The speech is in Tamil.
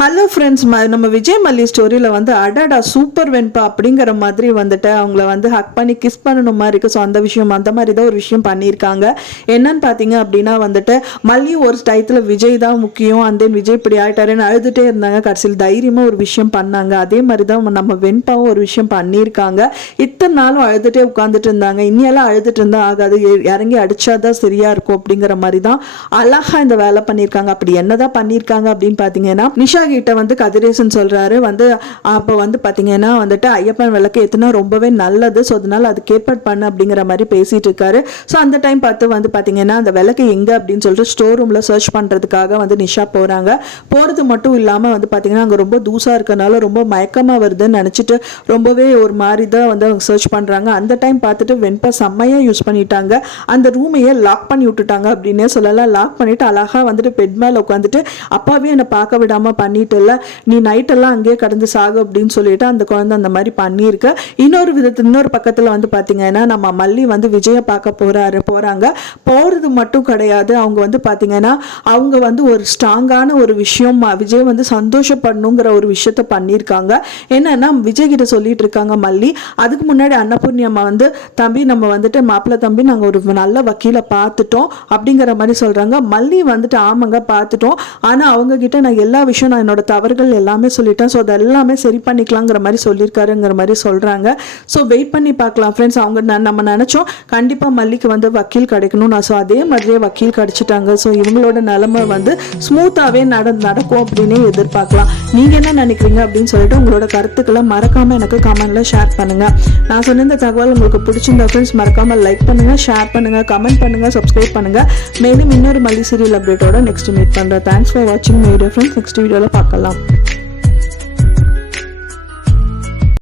ஹலோ ஃப்ரெண்ட்ஸ், நம்ம விஜய் மல்லி ஸ்டோரியில் வந்து அடடா சூப்பர் வெண்பா அப்படிங்கிற மாதிரி வந்துட்டு அவங்கள வந்து ஹக் பண்ணி கிஸ் பண்ணணும் மாதிரி இருக்குது. ஸோ அந்த மாதிரி தான் ஒரு விஷயம் பண்ணியிருக்காங்க. என்னன்னு பார்த்தீங்க அப்படின்னா வந்துட்டு மல்லி ஒரு டயத்தில் விஜய் தான் முக்கியம், அந்த விஜய் இப்படி ஆகிட்டாருன்னு அழுதுகிட்டே இருந்தாங்க. கடைசியில் தைரியமாக ஒரு விஷயம் பண்ணாங்க. அதே மாதிரி தான் நம்ம வெண்பாவும் ஒரு விஷயம் பண்ணியிருக்காங்க. இத்தனை நாளும் அழுதுகிட்டே உட்காந்துட்டு இருந்தாங்க. இன்னியெல்லாம் அழுதுட்டு இருந்தால் ஆகாது, இறங்கி அடித்தாதான் சரியாக இருக்கும் அப்படிங்கிற மாதிரி தான் அழகாக இந்த வேலை பண்ணியிருக்காங்க. அப்படி என்னதான் பண்ணியிருக்காங்க அப்படின்னு பார்த்தீங்கன்னா, நிஷா கிட்ட வந்து கதிரேசன் சொல்றாரு வந்து அப்போ வந்து பாத்தீங்கன்னா வந்துட்டு ஐயப்பன் விளக்கு ஏத்துனா ரொம்பவே நல்லது, ஸோ அதனால அதுக்கு ஏற்பாடு பண்ணு அப்படிங்கிற மாதிரி பேசிட்டு இருக்காரு. ஸோ அந்த டைம் பார்த்து வந்து பாத்தீங்கன்னா அந்த விளக்கு எங்க அப்படின்னு சொல்லிட்டு ஸ்டோர் ரூம்ல சர்ச் பண்றதுக்காக வந்து நிஷா போறாங்க. போறது மட்டும் இல்லாம வந்து பாத்தீங்கன்னா அங்க ரொம்ப தூசா இருக்கனால ரொம்ப மயக்கமா வருதுன்னு நினைச்சிட்டு ரொம்பவே ஒரு மாதிரி தான் வந்து அவங்க சர்ச் பண்றாங்க. அந்த டைம் பார்த்துட்டு வெண்பா செம்மையா யூஸ் பண்ணிட்டாங்க. அந்த ரூமையே லாக் பண்ணி விட்டுட்டாங்க அப்படின்னே சொல்லலாம். லாக் பண்ணிட்டு அழகா வந்துட்டு பெட் மேல உட்காந்துட்டு அப்பாவே என்னை பார்க்க விடாம பண்ணிட்டு இல்ல நீ நைட்டெல்லாம் அங்கேயே கடந்து சாகு அப்படின்னு சொல்லிட்டு அந்த குழந்தை அந்த மாதிரி பண்ணியிருக்க. இன்னொரு பக்கத்தில் வந்து பார்த்தீங்கன்னா நம்ம மல்லி வந்து விஜயை பார்க்க போறாங்க. போகிறது மட்டும் கிடையாது, அவங்க வந்து பார்த்தீங்கன்னா அவங்க வந்து ஒரு ஸ்ட்ராங்கான ஒரு விஷயம் விஜய் வந்து சந்தோஷப்படணுங்கிற ஒரு விஷயத்த பண்ணியிருக்காங்க. என்னன்னா விஜய் கிட்ட சொல்லிட்டு இருக்காங்க மல்லி. அதுக்கு முன்னாடி அன்னபூர்ணி அம்மா வந்து தம்பி நம்ம வந்துட்டு மாப்பிள்ளை தம்பி நாங்கள் ஒரு நல்ல வக்கீலை பார்த்துட்டோம் அப்படிங்கிற மாதிரி சொல்றாங்க. மல்லி வந்துட்டு ஆமாங்க பார்த்துட்டோம், ஆனால் அவங்க கிட்ட நான் எல்லா விஷயம் நான் என்னோட தவறுகள் எல்லாமே சொல்லிட்டேன், ஸோ அது எல்லாமே சரி பண்ணிக்கலாங்கிற மாதிரி சொல்லியிருக்காருங்கிற மாதிரி சொல்கிறாங்க. ஸோ வெயிட் பண்ணி பார்க்கலாம் ஃப்ரெண்ட்ஸ். அவங்க நம்ம நினச்சோம் கண்டிப்பாக மல்லிக்கு வந்து வக்கீல் கிடைக்கணும், ஸோ அதே மாதிரியே வக்கீல் கிடைச்சிட்டாங்க. ஸோ இவங்களோட நிலைமை வந்து ஸ்மூத்தாகவே நடக்கும் அப்படின்னு எதிர்பார்க்கலாம். நீங்கள் என்ன நினைக்கிறீங்க அப்படின்னு சொல்லிட்டு உங்களோட கருத்துக்களை மறக்காமல் எனக்கு கமெண்ட்ல ஷேர் பண்ணுங்கள். நான் சொன்ன இந்த தகவல் உங்களுக்கு பிடிச்சிருந்தா ஃப்ரெண்ட்ஸ் மறக்காமல் லைக் பண்ணுங்கள், ஷேர் பண்ணுங்கள், கமெண்ட் பண்ணுங்கள், சப்ஸ்கிரைப் பண்ணுங்கள். மேலும் இன்னொரு மல்லி சீரியல் அப்டேட்டோட நெக்ஸ்ட் மீட் பண்ணுறேன். தேங்க்ஸ் ஃபார் வாட்சிங் மை வீடியோ ஃப்ரெண்ட்ஸ். நெக்ஸ்ட் வீடியோவில் பார்க்கலாம்.